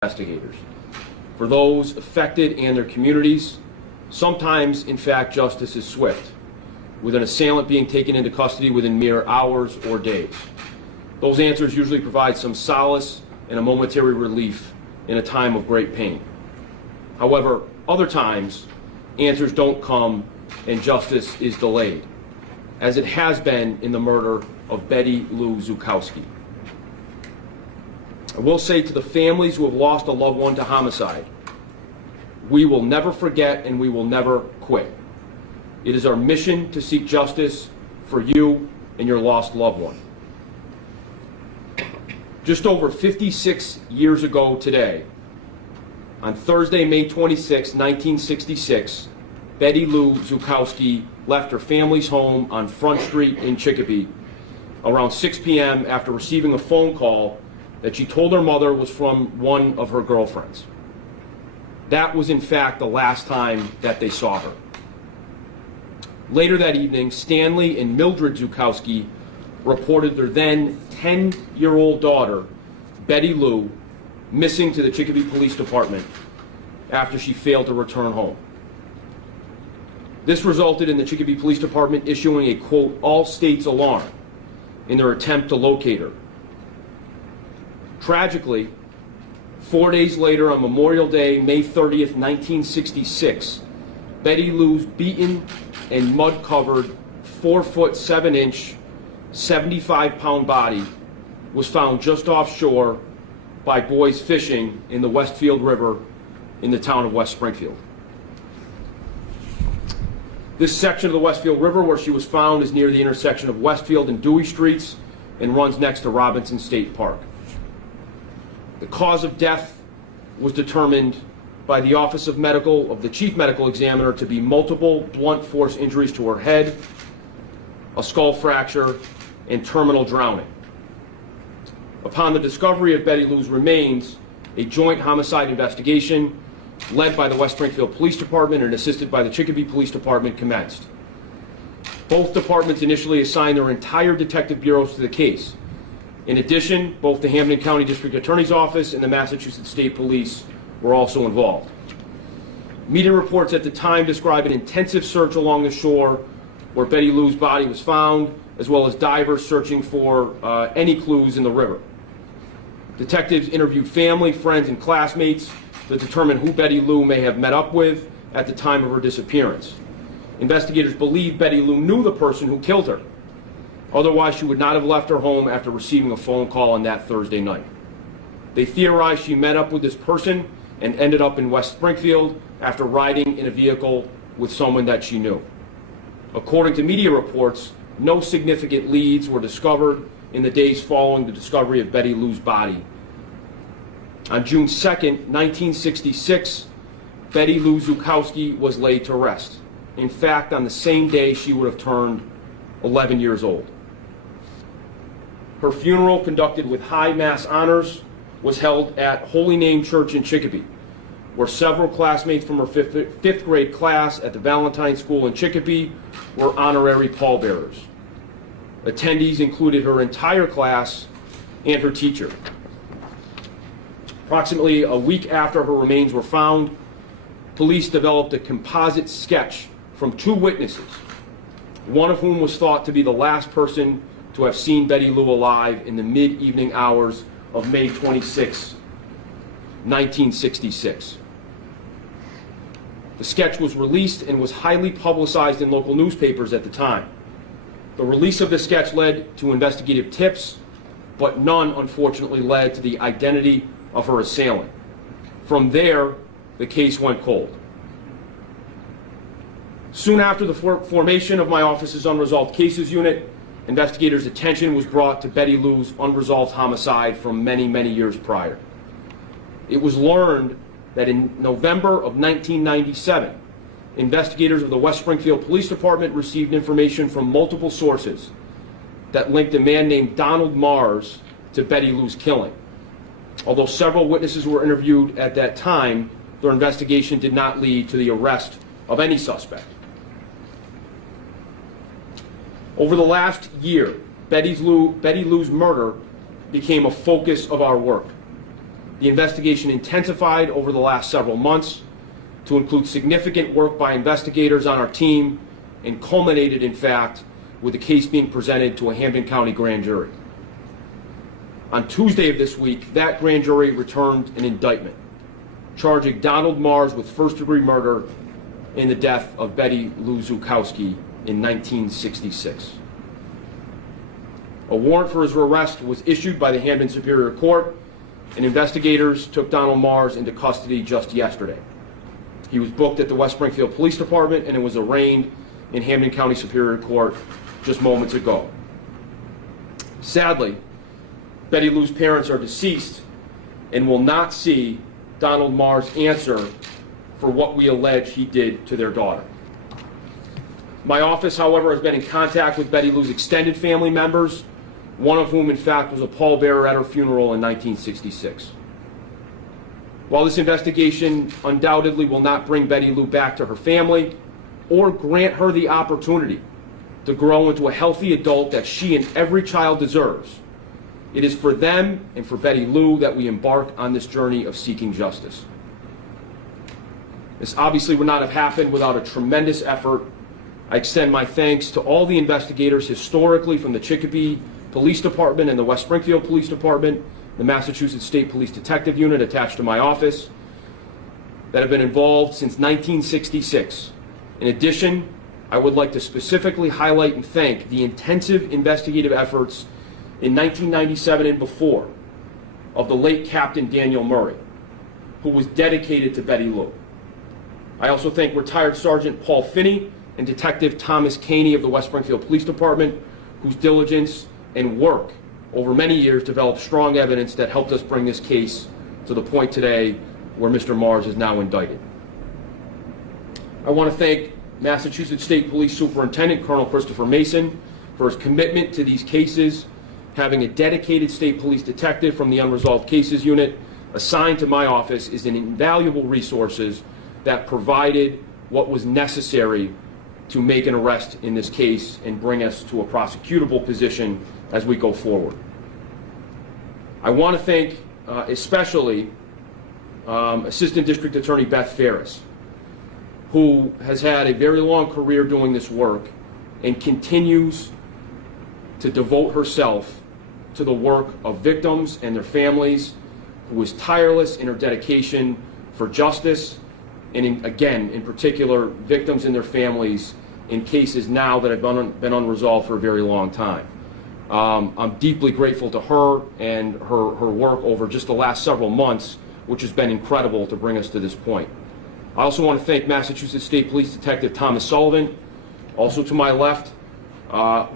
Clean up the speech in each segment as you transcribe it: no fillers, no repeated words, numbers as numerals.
investigators. For those affected and their communities, sometimes, in fact, justice is swift, with an assailant being taken into custody within mere hours or days. Those answers usually provide some solace and a momentary relief in a time of great pain. However, other times, answers don't come and justice is delayed, as it has been in the murder of Betty Lou Zukowski. I will say to the families who have lost a loved one to homicide, we will never forget and we will never quit. It is our mission to seek justice for you and your lost loved one. Just over 56 years ago today, on Thursday, May 26, 1966, Betty Lou Zukowski left her family's home on Front Street in Chicopee around 6 p.m. after receiving a phone call that she told her mother was from one of her girlfriends. That was, in fact, the last time that they saw her. Later that evening, Stanley and Mildred Zukowski reported their then 10-year-old daughter, Betty Lou, missing to the Chicopee Police Department after she failed to return home. This resulted in the Chicopee Police Department issuing a, quote, all states alarm in their attempt to locate her. Tragically, 4 days later, on Memorial Day, May 30th, 1966, Betty Lou's beaten and mud-covered 4-foot 7-inch, 75-pound body was found just offshore by boys fishing in the Westfield River in the town of West Springfield. This section of the Westfield River where she was found is near the intersection of Westfield and Dewey Streets and runs next to Robinson State Park. The cause of death was determined by the Office of the Chief Medical Examiner to be multiple blunt force injuries to her head, a skull fracture, and terminal drowning. Upon the discovery of Betty Lou's remains, a joint homicide investigation led by the West Springfield Police Department and assisted by the Chicopee Police Department commenced. Both departments initially assigned their entire detective bureaus to the case. In addition, both the Hampden County District Attorney's Office and the Massachusetts State Police were also involved. Media reports at the time describe an intensive search along the shore where Betty Lou's body was found, as well as divers searching for any clues in the river. Detectives interviewed family, friends, and classmates to determine who Betty Lou may have met up with at the time of her disappearance. Investigators believe Betty Lou knew the person who killed her. Otherwise, she would not have left her home after receiving a phone call on that Thursday night. They theorized she met up with this person and ended up in West Springfield after riding in a vehicle with someone that she knew. According to media reports, no significant leads were discovered in the days following the discovery of Betty Lou's body. On June 2nd, 1966, Betty Lou Zukowski was laid to rest. In fact, on the same day, she would have turned 11 years old. Her funeral, conducted with high mass honors, was held at Holy Name Church in Chicopee, where several classmates from her fifth grade class at the Valentine School in Chicopee were honorary pallbearers. Attendees included her entire class and her teacher. Approximately a week after her remains were found, police developed a composite sketch from 2 witnesses, one of whom was thought to be the last person to have seen Betty Lou alive in the mid-evening hours of May 26, 1966. The sketch was released and was highly publicized in local newspapers at the time. The release of the sketch led to investigative tips, but none, unfortunately, led to the identity of her assailant. From there, the case went cold. Soon after the formation of my office's Unresolved Cases Unit, investigators' attention was brought to Betty Lou's unresolved homicide from many, many years prior. It was learned that in November of 1997, investigators of the West Springfield Police Department received information from multiple sources that linked a man named Donald Mars to Betty Lou's killing. Although several witnesses were interviewed at that time, their investigation did not lead to the arrest of any suspect. Over the last year, Betty Lou's murder became a focus of our work. The investigation intensified over the last several months to include significant work by investigators on our team and culminated, in fact, with the case being presented to a Hampden County grand jury. On Tuesday of this week, that grand jury returned an indictment charging Donald Mars with first-degree murder in the death of Betty Lou Zukowski in 1966. A warrant for his arrest was issued by the Hampden Superior Court, and investigators took Donald Mars into custody just yesterday. He was booked at the West Springfield Police Department and was arraigned in Hampden County Superior Court just moments ago. Sadly, Betty Lou's parents are deceased and will not see Donald Mars answer for what we allege he did to their daughter. My office, however, has been in contact with Betty Lou's extended family members, one of whom, in fact, was a pallbearer at her funeral in 1966. While this investigation undoubtedly will not bring Betty Lou back to her family or grant her the opportunity to grow into a healthy adult that she and every child deserves, it is for them and for Betty Lou that we embark on this journey of seeking justice. This obviously would not have happened without a tremendous effort. I extend my thanks to all the investigators historically from the Chicopee Police Department and the West Springfield Police Department, the Massachusetts State Police Detective Unit attached to my office, that have been involved since 1966. In addition, I would like to specifically highlight and thank the intensive investigative efforts in 1997 and before of the late Captain Daniel Murray, who was dedicated to Betty Lou. I also thank retired Sergeant Paul Finney and Detective Thomas Caney of the West Springfield Police Department, whose diligence and work over many years developed strong evidence that helped us bring this case to the point today where Mr. Mars is now indicted. I want to thank Massachusetts State Police Superintendent Colonel Christopher Mason for his commitment to these cases. Having a dedicated state police detective from the Unresolved Cases Unit assigned to my office is an invaluable resource that provided what was necessary to make an arrest in this case and bring us to a prosecutable position as we go forward. I want to thank especially Assistant District Attorney Beth Ferris, who has had a very long career doing this work and continues to devote herself to the work of victims and their families, who is tireless in her dedication for justice, and in particular, victims and their families in cases now that have been unresolved for a very long time. I'm deeply grateful to her and her work over just the last several months, which has been incredible to bring us to this point. I also want to thank Massachusetts State Police Detective Thomas Sullivan, also to my left,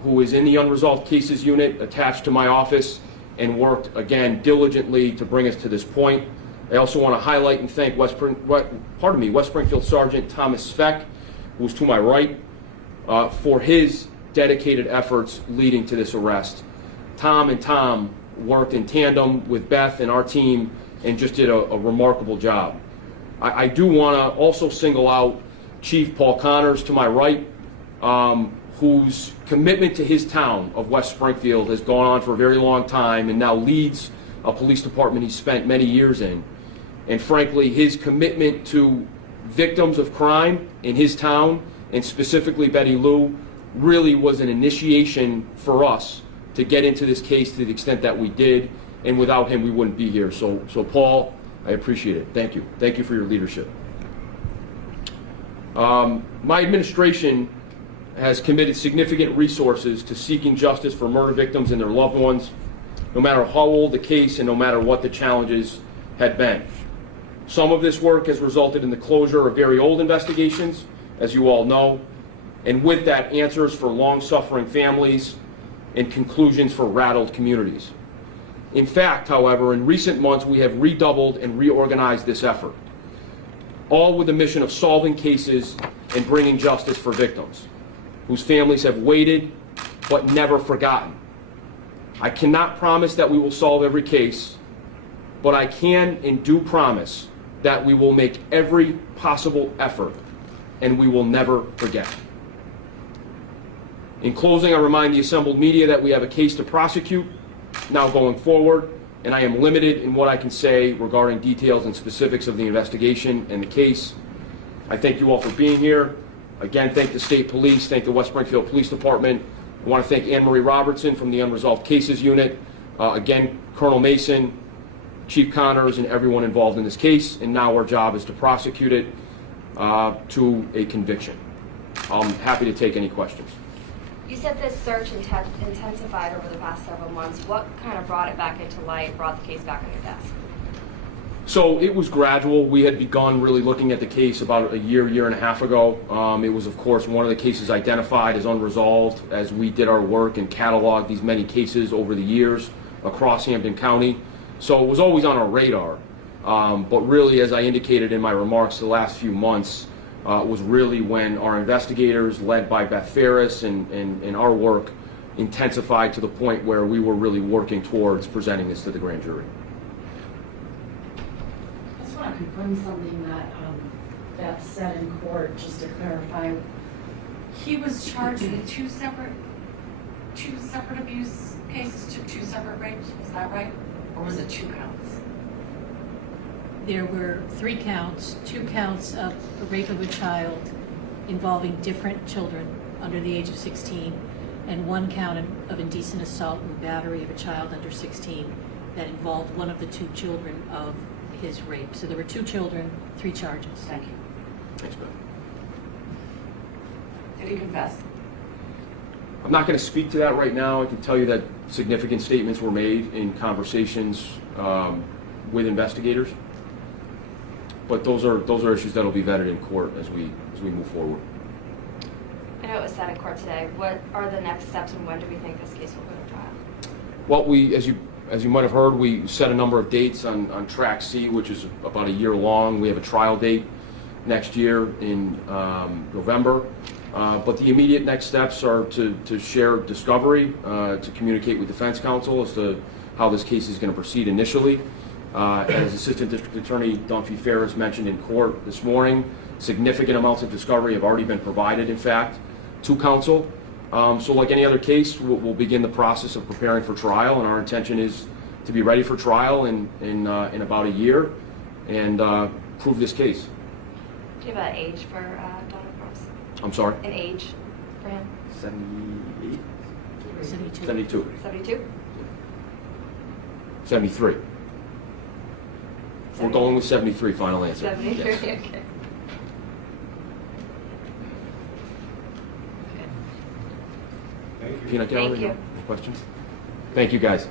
who is in the Unresolved Cases Unit attached to my office and worked, again, diligently to bring us to this point. I also want to highlight and thank West Springfield Sergeant Thomas Speck, who is to my right, for his dedicated efforts leading to this arrest. Tom worked in tandem with Beth and our team and just did a remarkable job. I do want to also single out Chief Paul Connors to my right, whose commitment to his town of West Springfield has gone on for a very long time and now leads a police department he spent many years in. And frankly, his commitment to victims of crime in his town, and specifically Betty Lou, really was an initiation for us to get into this case to the extent that we did, and without him we wouldn't be here. So Paul, I appreciate it. Thank you. Thank you for your leadership. My administration has committed significant resources to seeking justice for murder victims and their loved ones, no matter how old the case and no matter what the challenges had been. Some of this work has resulted in the closure of very old investigations, as you all know, and with that, answers for long-suffering families and conclusions for rattled communities. In fact, however, in recent months, we have redoubled and reorganized this effort, all with the mission of solving cases and bringing justice for victims whose families have waited but never forgotten. I cannot promise that we will solve every case, but I can and do promise that we will make every possible effort and we will never forget. In closing, I remind the assembled media that we have a case to prosecute now going forward, and I am limited in what I can say regarding details and specifics of the investigation and the case. I thank you all for being here. Again, thank the State Police, thank the West Springfield Police Department. I want to thank Anne Marie Robertson from the Unresolved Cases Unit. Again, Colonel Mason, Chief Connors, and everyone involved in this case. And now our job is to prosecute it to a conviction. I'm happy to take any questions. You said this search intensified over the past several months. What kind of brought it back into light, brought the case back on your desk? So it was gradual. We had begun really looking at the case about a year and a half ago. It was, of course, one of the cases identified as unresolved as we did our work and cataloged these many cases over the years across Hampden County. So it was always on our radar. But really, as I indicated in my remarks the last few months, was really when our investigators, led by Beth Ferris, and our work intensified to the point where we were really working towards presenting this to the grand jury. I just want to confirm something that Beth said in court, just to clarify. He was charged with two separate abuse cases, two separate rapes, was that right? Or was it 2 counts? There were 3 counts, 2 counts of the rape of a child involving different children under the age of 16, and 1 count of indecent assault and battery of a child under 16 that involved one of the 2 children of his rape. So there were 2 children, 3 charges. Thank you. Thanks, Beth. Did he confess? I'm not going to speak to that right now. I can tell you that significant statements were made in conversations with investigators. But those are issues that will be vetted in court as we move forward. I know it was said in court today. What are the next steps, and when do we think this case will go to trial? Well, as you might have heard, we set a number of dates on Track C, which is about a year long. We have a trial date next year in November. But the immediate next steps are to share discovery, to communicate with defense counsel as to how this case is going to proceed initially. As Assistant District Attorney Dunphy Ferris mentioned in court this morning, significant amounts of discovery have already been provided, in fact, to counsel. So like any other case, we'll begin the process of preparing for trial, and our intention is to be ready for trial in about a year and prove this case. Do you have an age for Donna Cross? I'm sorry? An age for him? 78? 72. 72. 72? 73. We're going with 73, final answer. 73, Yes. okay. Peanut gallery? Thank you. No questions? Thank you, guys.